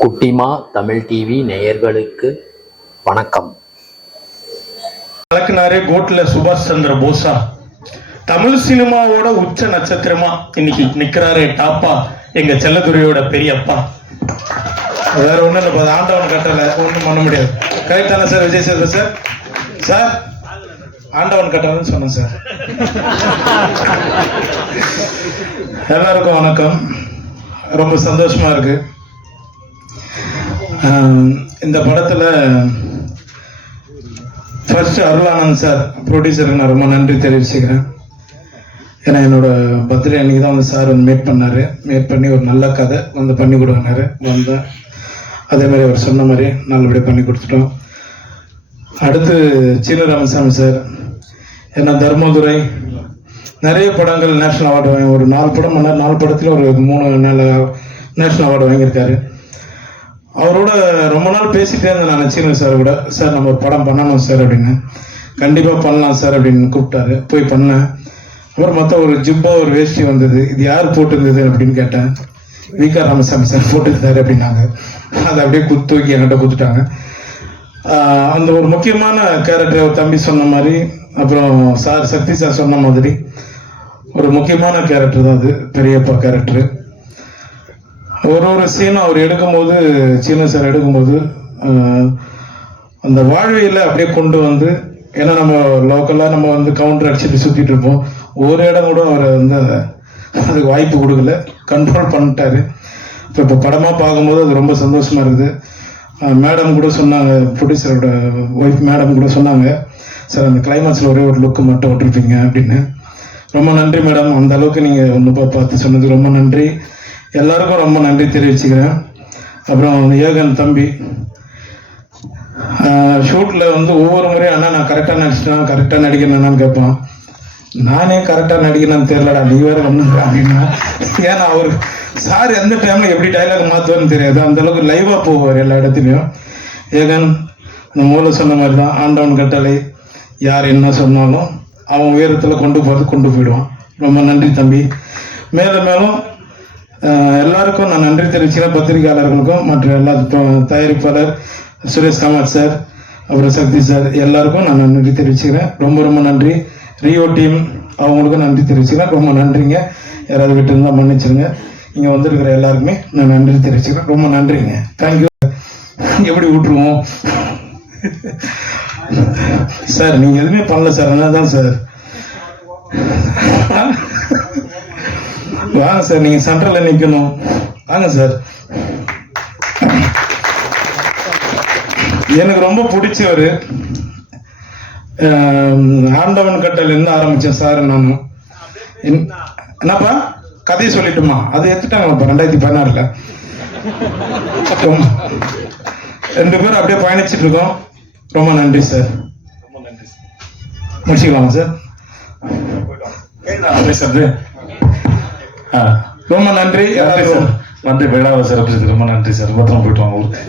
குட்டிமா தமிழ் டிவி நேயர்களுக்கு வணக்கம். கலக்குனாரே கோட்ல சுபாஷ் சந்திர போஸா. தமிழ் சினிமாவோட உச்ச நட்சத்திரமா இன்னைக்கு நிக்கிறாரே டாப்பா எங்க செல்லதுரையோட பெரியப்பா. வேற ஒண்ணு இல்லை அது ஆண்டவன் கட்டல ஒண்ணும் பண்ண முடியாது. கரெக்டான sir Vijay Sethupathi sir? Sir ஆண்டவன் கட்டலன்னு சொன்னேன் சார். எல்லாருக்கும் வணக்கம். ரொம்ப சந்தோஷமா இருக்கு. இந்த படத்தில் ஃபர்ஸ்ட் அருளானந்த் சார் ப்ரொடியூசருக்கு நான் ரொம்ப நன்றி தெரிவிச்சுக்கிறேன். ஏன்னா என்னோட பர்த்டே அன்னைக்கு தான் வந்து சார் வந்து மேட் பண்ணார். மேட் பண்ணி ஒரு நல்ல கதை வந்து பண்ணி கொடுங்கினாரு வந்தேன் அதே மாதிரி அவர் சொன்ன மாதிரி நல்லபடியாக பண்ணி கொடுத்துட்டோம். அடுத்து சீன ராமசாமி சார் ஏன்னா தர்மதுரை நிறைய படங்கள் நேஷனல் அவார்டு வாங்கி ஒரு நாலு படம் பண்ணார். நாலு படத்தில் ஒரு மூணு நல்ல நேஷனல் அவார்டு வாங்கியிருக்காரு. அவரோட ரொம்ப நாள் பேசிட்டே இருந்தேன் நான் சீனு சார் கூட. சார் நம்ம ஒரு படம் பண்ணணும் சார் அப்படின்னு. கண்டிப்பாக பண்ணலாம் சார் அப்படின்னு கூப்பிட்டாரு. போய் பண்ணேன். அப்புறம் மொத்தம் ஒரு ஜிப்பா ஒரு வேஷ்டி வந்தது. இது யார் போட்டிருந்தது அப்படின்னு கேட்டேன். விகா ராமசாமி சார் போட்டிருந்தாரு அப்படின்னாங்க. அதை அப்படியே குத்து தூக்கி என்கிட்ட கொடுத்துட்டாங்க. அந்த ஒரு முக்கியமான கேரக்டர் ஒரு தம்பி சொன்ன மாதிரி அப்புறம் சார் சக்தி சார் சொன்ன மாதிரி ஒரு முக்கியமான கேரக்டர் தான் அது. பெரியப்பா கேரக்டரு ஒரு ஒரு சீனும் அவர் எடுக்கும்போது சீன சார் எடுக்கும்போது அந்த வாழ்வியில் அப்படியே கொண்டு வந்து ஏன்னா நம்ம லோக்கலாக நம்ம வந்து கவுண்டர் அடிச்சுட்டு சுற்றிட்டு இருப்போம். ஒரு இடம் கூட அவர் வந்து அதை- அதுக்கு வாய்ப்பு கொடுக்கல. கண்ட்ரோல் பண்ணிட்டாரு. இப்போ இப்போ படமாக பார்க்கும்போது அது ரொம்ப சந்தோஷமா இருக்குது. மேடம் கூட சொன்னாங்க ப்ரொடியூசரோட ஒய்ஃப் மேடம் கூட சொன்னாங்க சார் அந்த கிளைமேக்ஸில் ஒரே ஒரு லுக்கு மட்டும் விட்டுருப்பீங்க அப்படின்னு. ரொம்ப நன்றி மேடம் அந்த அளவுக்கு நீங்கள் ஒன்று பார்த்து சொன்னதுக்கு ரொம்ப நன்றி. எல்லாருக்கும் ரொம்ப நன்றி தெரிவிச்சுக்கிறேன். அப்புறம் ஏகன் தம்பி. ஷூட்டில் வந்து ஒவ்வொரு முறையும் அண்ணா நான் கரெக்டாக நடிச்சிட்டேன் கரெக்டாக நடிக்கிறேன்னு கேட்பான். நானே கரெக்டாக நடிக்கணும்னு தெரிலடா நீ வேறு ஒன்றுங்க அப்படின்னா ஏன்னா அவர் சார் எந்த டைமில் எப்படி டைலாக் மாற்றுவார்னு தெரியாது. அந்தளவுக்கு லைவாக போவார் எல்லா இடத்துலையும். ஏகன் இந்த மூளை சொன்ன மாதிரி தான் ஆண்டவன் கட்டளை யார் என்ன சொன்னாலும் அவன் உயரத்தில் கொண்டு போகிறது கொண்டு போயிடுவான். ரொம்ப நன்றி தம்பி. மேலும் மேலும் எல்லாருக்கும் நான் நன்றி தெரிவிச்சுக்கிறேன் பத்திரிகையாளர்களுக்கும் மற்ற எல்லா தயாரிப்பாளர் சுரேஷ் கமார் சார் அப்புறம் சக்தி சார் எல்லாருக்கும் நான் நன்றி தெரிவிச்சுக்கிறேன். ரொம்ப ரொம்ப நன்றி. ரியோ டீம் அவங்களுக்கும் நன்றி தெரிவிச்சுக்கிறேன். ரொம்ப நன்றிங்க. யாராவது விட்டு இருந்தால் மன்னிச்சிருங்க. இங்கே வந்திருக்கிற எல்லாருக்குமே நான் நன்றி தெரிவிச்சுக்கிறேன். ரொம்ப நன்றிங்க. தேங்க்யூ எப்படி விட்டுருவோம் சார் நீங்கள் எதுவுமே பண்ணல சார். அதனால தான் சார். வாங்க சார் நீங்கள் சென்ட்ரலில் நிற்கணும் வாங்க சார். எனக்கு ரொம்ப பிடிச்சவர் ஆண்டவன் கட்டல் இருந்து ஆரம்பிச்சேன் சார் நான். என்னப்பா? கதையை சொல்லிட்டுமா? அது எடுத்துட்டாங்கப்பா ரெண்டாயிரத்தி பதினாறுல. ரொம்ப- ரெண்டு பேரும் அப்படியே பயணிச்சுட்டு இருக்கோம். ரொம்ப நன்றி சார். முடிச்சுக்கலாமா சார்? பேசுறது ரொம்ப நன்றி. வந்து விழாவை சிறப்பிச்சது ரொம்ப நன்றி சார். பத்திரமா போயிட்டு வாங்க. ஊருக்கு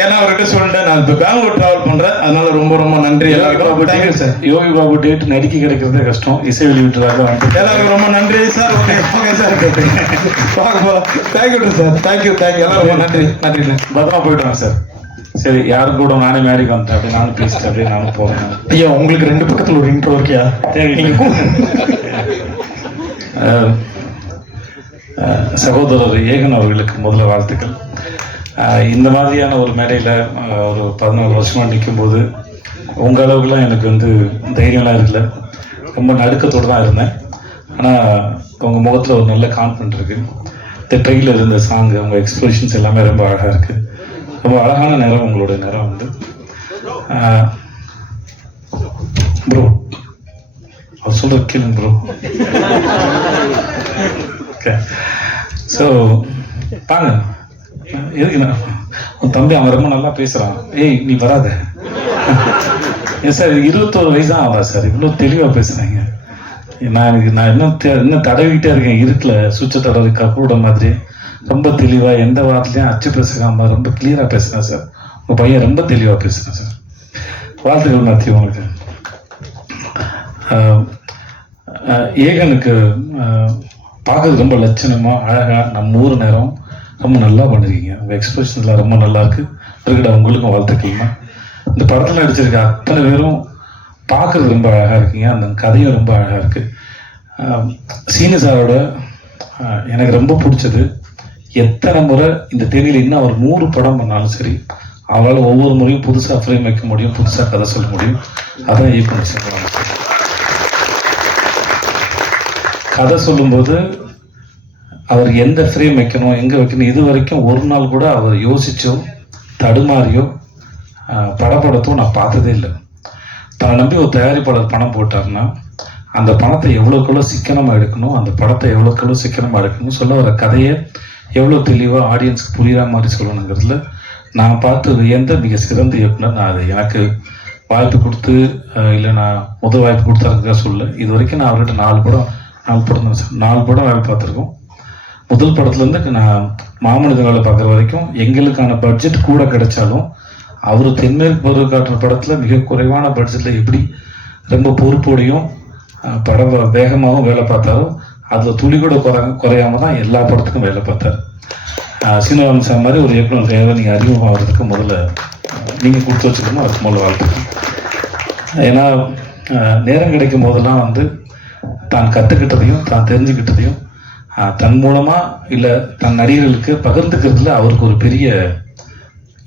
ஏன்னா அவர்கிட்ட சொல்லிட்டேன் நான் இப்போ பெங்களூர் டிராவல் பண்றேன். அதனால ரொம்ப ரொம்ப நன்றி. எல்லாருக்கும் சார் யோகி பாபு டேட் நடிக்க கிடைக்கிறதே கஷ்டம். இசை வெளியிட்டுறாங்க எல்லாருக்கும் ரொம்ப நன்றி sir. Okay okay sir. Thank you sir thank you thank you எல்லாரும் ரொம்ப நன்றி நன்றி பத்திரமா போயிட்டு வாங்க சார். சரி யாரும் கூட நானே மேடைக்கு வந்துட்டேன். அப்படியே நானும் பேசிட்டேன் அப்படியே நானும் போறேன். ஐயா உங்களுக்கு ரெண்டு பக்கத்துல ஒரு இன்ட்ரோ இருக்கியா? தேவையில்லை. சகோதரர் ஏகன் அவர்களுக்கு முதல்ல வாழ்த்துக்கள். இந்த மாதிரியான ஒரு மேடையில் ஒரு பதினாலு வருஷமாக நிற்கும்போது உங்கள் அளவுக்குலாம் எனக்கு வந்து தைரியம்லாம் இருக்கல ரொம்ப நடுக்கத்தோடு தான் இருந்தேன். ஆனால் உங்கள் முகத்தில் ஒரு நல்ல கான்ஃபிடென்ட் இருக்குது இந்த ட்ரெயிலர் இருந்த சாங் உங்கள் எக்ஸ்பிரஷன்ஸ் எல்லாமே ரொம்ப அழகாக இருக்குது ரொம்ப அழகான நேரம் உங்களோட நேரம் வந்து. ப்ரோ அவர் சொல்ற கேளுங்க ப்ரோ ஓகே ஸோ பாங்க எதுக்கு உன் தம்பி அவன் ரொம்ப நல்லா பேசுறான். ஏய் நீ வராத. ஏன் சார் இருபத்தோரு வயசு தான் ஆகுதா சார்? இவ்வளோ தெளிவாக பேசுகிறாங்க நான் எனக்கு நான் இன்னும் இன்னும் தடவிக்கிட்டே இருக்கேன். இருட்டில் சுவிட்சை தடவி கூட மாதிரி. ரொம்ப தெளிவாக எந்த வார்த்தையும் அச்சு பேசுகாம ரொம்ப கிளியராக பேசுகிறேன் சார். உங்கள் பையன் ரொம்ப தெளிவாக பேசுகிறேன் சார். வாழ்த்துக்கள் மாற்றி உங்களுக்கு. ஏகனுக்கு பார்க்கறது ரொம்ப லட்சணமாக அழகாக நம்ம ஊர் நேரம் ரொம்ப நல்லா பண்ணிருக்கீங்க. உங்கள் எக்ஸ்பிரஷன்ஸ்லாம் ரொம்ப நல்லா இருக்குது இருக்கடா உங்களுக்கும் வாழ்த்துக்கீங்க இந்த படத்தில் நடிச்சிருக்க அத்தனை பேரும் பார்க்கறது ரொம்ப அழகாக இருக்கீங்க. அந்த கதையும் ரொம்ப அழகாக இருக்குது சீனி சாரோட எனக்கு ரொம்ப பிடிச்சது எத்தனை முறை இந்த தேதியில் இன்னும் ஒரு நூறு படம் பண்ணாலும் சரி அவரால் ஒவ்வொரு முறையும் புதுசாக ஃப்ரேம் வைக்க முடியும் புதுசாக கதை சொல்ல முடியும். அதான் இயக்குனர் சார் கதை சொல்லும்போது அவர் எந்த ஃப்ரேம் வைக்கணும் எங்கே வைக்கணும் இது வரைக்கும் ஒரு நாள் கூட அவர் யோசிச்சோ தடுமாறியோ படப்படத்தோ நான் பார்த்ததே இல்லை. தன்னை நம்பி ஒரு தயாரிப்பாளர் பணம் போட்டாருன்னா அந்த பணத்தை எவ்வளோக்குள்ள சிக்கனமாக எடுக்கணும் அந்த படத்தை எவ்வளோக்குள்ள சிக்கனமாக எடுக்கணும் சொல்ல வர கதையை எவ்வளோ தெளிவாக ஆடியன்ஸ்க்கு புரியுற மாதிரி சொல்லணுங்கிறதுல நான் பார்த்து வியந்த மிக சிறந்த இயக்குனர் நான் அதை எனக்கு வாய்ப்பு கொடுத்து இல்லை நான் முதல் வாய்ப்பு கொடுத்தாருங்க சொல்ல இது வரைக்கும் நான் அவர்கிட்ட நாலு படம் நாலு படம் தான் சார். நாலு படம் வேலை பார்த்துருக்கோம். முதல் படத்துலேருந்து நான் மாமனித வேலை பார்க்குற வரைக்கும் எங்களுக்கான பட்ஜெட் கூட கிடைச்சாலும் அவர் தென்மேற்கு பருவ காட்டுற படத்தில் மிக குறைவான பட்ஜெட்டில் எப்படி ரொம்ப பொறுப்போடையும் படம் வேகமாகவும் வேலை பார்த்தாரோ அதில் துளி கூட குறை குறையாம தான் எல்லா படத்துக்கும் வேலை பார்த்தார். அஹ், சீனிவாசன் சார் மாதிரி ஒரு இயக்குனர் தேவை நீங்கள் அறிமுகமாகிறதுக்கு முதல்ல நீங்கள் கொடுத்து வச்சுக்கணும் அதுக்கு முதல்ல வாழ்த்துக்கணும் ஏன்னா நேரம் கிடைக்கும் போதெல்லாம் வந்து தான் கற்றுக்கிட்டதையும் தான் தெரிஞ்சுக்கிட்டதையும் தன் மூலமா இல்லை தன் நடிகர்களுக்கு பகிர்ந்துக்கிறதுல அவருக்கு ஒரு பெரிய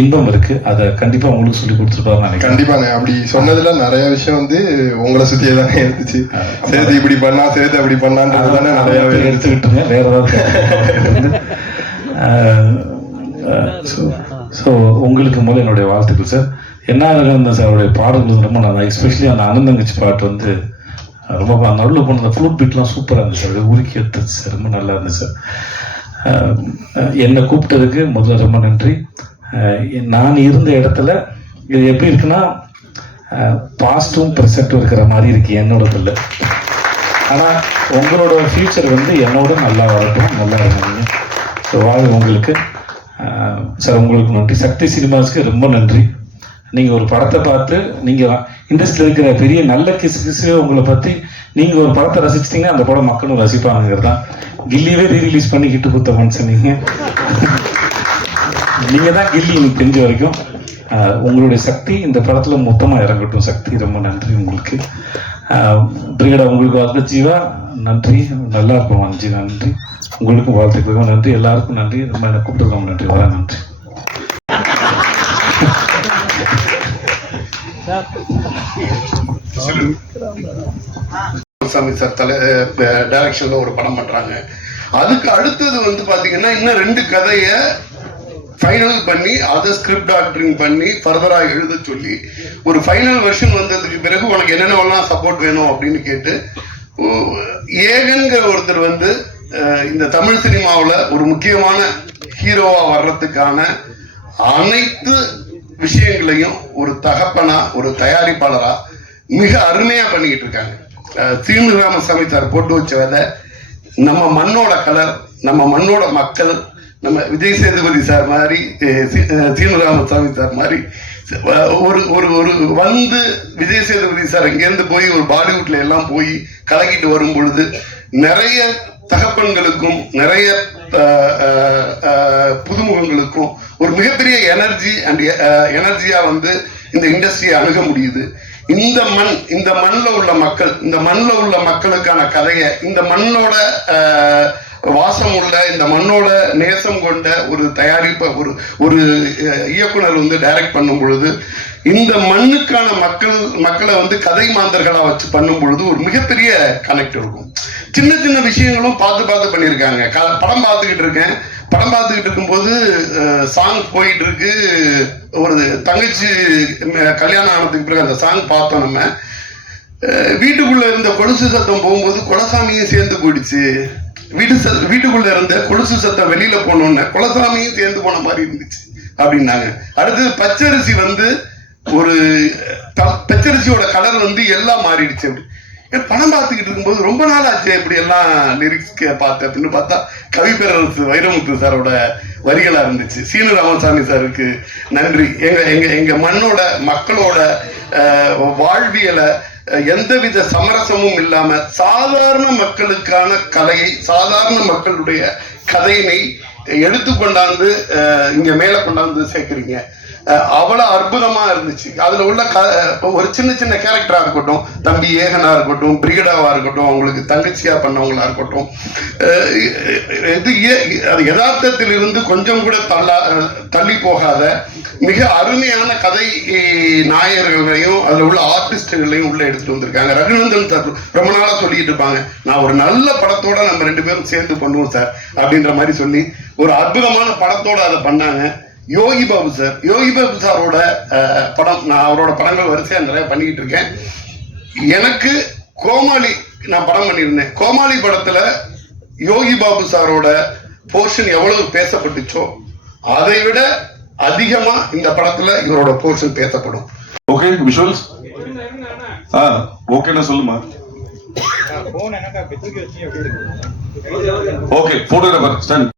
இன்பம் இருக்கு. அதை கண்டிப்பா உங்களுக்கு சொல்லி கொடுத்துருப்பாருன்னு நினைக்கிறேன். கண்டிப்பாண்ணே அப்படி சொன்னதுல நிறைய விஷயம் வந்து உங்களை சுத்தியே தானே இருந்துச்சு. சேது இப்படி பண்ணா சேது அப்படி பண்ணான்றது தானே இருந்துச்சு எடுத்துக்கிட்டுங்க வேற ஏதாவது ஸோ உங்களுக்கு முதல்ல என்னுடைய வாழ்த்துக்கள் சார். என்ன இருந்த சார் அவருடைய பாடல்கள் ரொம்ப நல்லா. எஸ்பெஷலி அந்த அனந்தங்கச்சி பாட்டு வந்து ரொம்ப நல்ல நடுவில் போன அந்த ஃப்ளூட் பீட்லாம் சூப்பராக இருந்துச்சு. சார் உருக்கி எடுத்துச்சு சார். ரொம்ப நல்லா இருந்துச்சு. சார் என்னை கூப்பிட்டதுக்கு முதல்ல ரொம்ப நன்றி. நான் இருந்த இடத்துல இது எப்படி இருக்குன்னா பாஸ்ட்டும் ப்ரெசண்ட்டும் இருக்கிற மாதிரி இருக்கு என்னோட இல்லை ஆனால் உங்களோட ஃபியூச்சர் வந்து என்னோட நல்லா வரட்டும் நல்லா இருந்தீங்க ஸோ வாழ்க உங்களுக்கு. சார் உங்களுக்கு நன்றி. சக்தி சினிமாஸ்க்கு ரொம்ப நன்றி. நீங்கள் ஒரு படத்தை பார்த்து நீங்கள் இண்டஸ்ட்ரியில் இருக்கிற பெரிய நல்ல கிசு கிசுவே உங்களை பற்றி நீங்கள் ஒரு படத்தை ரசிச்சிட்டிங்கன்னா அந்த படம் மக்களும் ரசிப்பாங்கிறது தான். கில்லியவே ரீ ரிலீஸ் பண்ணி கிட்டு கொடுத்த மனுஷன் நீங்கள் நீங்கள் தான் கில்லி எனக்கு தெரிஞ்ச வரைக்கும். உங்களுடைய சக்தி இந்த படத்தில் மொத்தமாக இறங்கட்டும். சக்தி ரொம்ப நன்றி உங்களுக்கு. பிரிகடா உங்களுக்கு வாழ்த்து ஜீவா. நன்றி. நல்லா இருக்கும் ஜீவா நன்றி. உங்களுக்கும் வாழ்த்துக்களுக்கும் நன்றி. எல்லாருக்கும் நன்றி. ரொம்ப என்ன கூப்பிட்டு நன்றி. வர நன்றி. சாமி சார் தலை டைரக்ஷன்ல ஒரு படம் பண்றாங்க. அதுக்கு அடுத்தது வந்து பாத்தீங்கன்னா இன்னும் ரெண்டு கதைய ஃபைனல் பண்ணி அதை ஸ்கிரிப்ட் டாக்டரிங் பண்ணி ஃபர்தராக எழுத சொல்லி ஒரு ஃபைனல் வெர்ஷன் வந்ததுக்கு பிறகு உனக்கு என்னென்னலாம் சப்போர்ட் வேணும் அப்படின்னு கேட்டு ஏகன்கிற ஒருத்தர் வந்து இந்த தமிழ் சினிமாவில் ஒரு முக்கியமான ஹீரோவாக வர்றதுக்கான அனைத்து விஷயங்களையும் ஒரு தகப்பனா ஒரு தயாரிப்பாளரா மிக அருமையா பண்ணிக்கிட்டு இருக்காங்க. அஹ் சீனு ராமசாமி சார் போட்டு வச்ச விதை நம்ம மண்ணோட கலர் நம்ம மண்ணோட மக்கள் நம்ம விஜய் சேதுபதி சார் மாதிரி அஹ் ராமசாமி சார் மாதிரி ஒரு ஒரு ஒரு வந்து விஜய் சேதுபதி சார் இங்கேருந்து போய் ஒரு பாலிவுட்ல எல்லாம் போய் கலக்கிட்டு வரும் பொழுது நிறைய தகப்பன்களுக்கும் நிறைய புதுமுகங்களுக்கும் ஒரு மிகப்பெரிய எனர்ஜி அண்ட் எனர்ஜியா வந்து இந்த இண்டஸ்ட்ரியை அணுக முடியுது. இந்த மண் இந்த மண்ணில் உள்ள மக்கள் இந்த மண்ணில் உள்ள மக்களுக்கான கதையை இந்த மண்ணோட அஹ், வாசம் உள்ள இந்த மண்ணோட நேசம் கொண்ட ஒரு தயாரிப்பை ஒரு ஒரு இயக்குனர் வந்து டைரக்ட் பண்ணும் பொழுது இந்த மண்ணுக்கான மக்கள் மக்களை வந்து கதை மாந்தர்களா வச்சு பண்ணும் பொழுது ஒரு மிகப்பெரிய கனெக்ட் இருக்கும். சின்ன சின்ன விஷயங்களும் பார்த்து பார்த்து பண்ணியிருக்காங்க. க- படம் பார்த்துக்கிட்டு இருக்கேன். படம் பார்த்துக்கிட்டு இருக்கும்போது சாங் போயிட்டு இருக்கு ஒரு தங்கச்சி கல்யாணம் ஆனதுக்கு பிறகு அந்த சாங் பார்த்தோம் நம்ம. வீட்டுக்குள்ள இருந்த கொலுசு சத்தம் போகும்போது குலசாமியும் சேர்ந்து போயிடுச்சு. வீட்டு வீட்டுக்குள்ள இருந்த கொலுசு சத்தம் வெளியில போனோன்னு குலசாமியும் சேர்ந்து போன மாதிரி இருந்துச்சு அப்படின்னாங்க. அடுத்தது பச்சரிசி வந்து ஒரு பச்சரிசியோட கலர் வந்து எல்லாம் மாறிடுச்சு அப்படி. ஏன் படம் பார்த்துக்கிட்டு இருக்கும்போது ரொம்ப நாள் ஆச்சு இப்படி எல்லாம் லிரிக்ஸ் பார்த்தேன் அப்படின்னு பார்த்தா கவி பேரரசு வைரமுத்து சாரோட வரிகளாக இருந்துச்சு. சீனு ராமசாமி சாருக்கு நன்றி. எங்க எங்க எங்க மண்ணோட மக்களோட வாழ்வியலை எந்தவித சமரசமும் இல்லாம சாதாரண மக்களுக்கான கலையை சாதாரண மக்களுடைய கதையினை எடுத்து கொண்டாந்து இங்க மேல கொண்டாந்து சேர்க்கிறீங்க. அவ்வளோ அற்புதமாக இருந்துச்சு. அதில் உள்ள க ஒரு சின்ன சின்ன கேரக்டராக இருக்கட்டும் தம்பி ஏகனாக இருக்கட்டும் பிரிகடாவாக இருக்கட்டும் அவங்களுக்கு தங்கச்சியாக பண்ணவங்களா இருக்கட்டும் இது அது யதார்த்தத்தில் இருந்து கொஞ்சம் கூட தள்ளா தள்ளி போகாத மிக அருமையான கதை நாயகர்களையும் அதில் உள்ள ஆர்டிஸ்டுகளையும் உள்ளே எடுத்துட்டு வந்திருக்காங்க. ரகுநந்தன் சார் ரொம்ப நாளாக சொல்லிட்டு இருப்பாங்க நான் ஒரு நல்ல படத்தோட நம்ம ரெண்டு பேரும் சேர்ந்து பண்ணுவோம் சார் அப்படின்ற மாதிரி சொல்லி ஒரு அற்புதமான படத்தோட அதை பண்ணாங்க. யோகி பாபு சார். யோகி பாபு சாரோட படம் நான் அவரோட படங்கள் வரிசையா நிறைய பண்ணிக்கிட்டு இருக்கேன். எனக்கு கோமாளி நான் படம் பண்ணியிருந்தேன். கோமாளி படத்துல யோகி பாபு சாரோட போர்ஷன் எவ்வளவு பேசப்பட்டுச்சோ அதை விட அதிகமா இந்த படத்துல இவரோட போர்ஷன் பேசப்படும். ஓகே விஷுவல்ஸ் ஆ ஓகேண்ணா சொல்லுமா? Okay photographer stand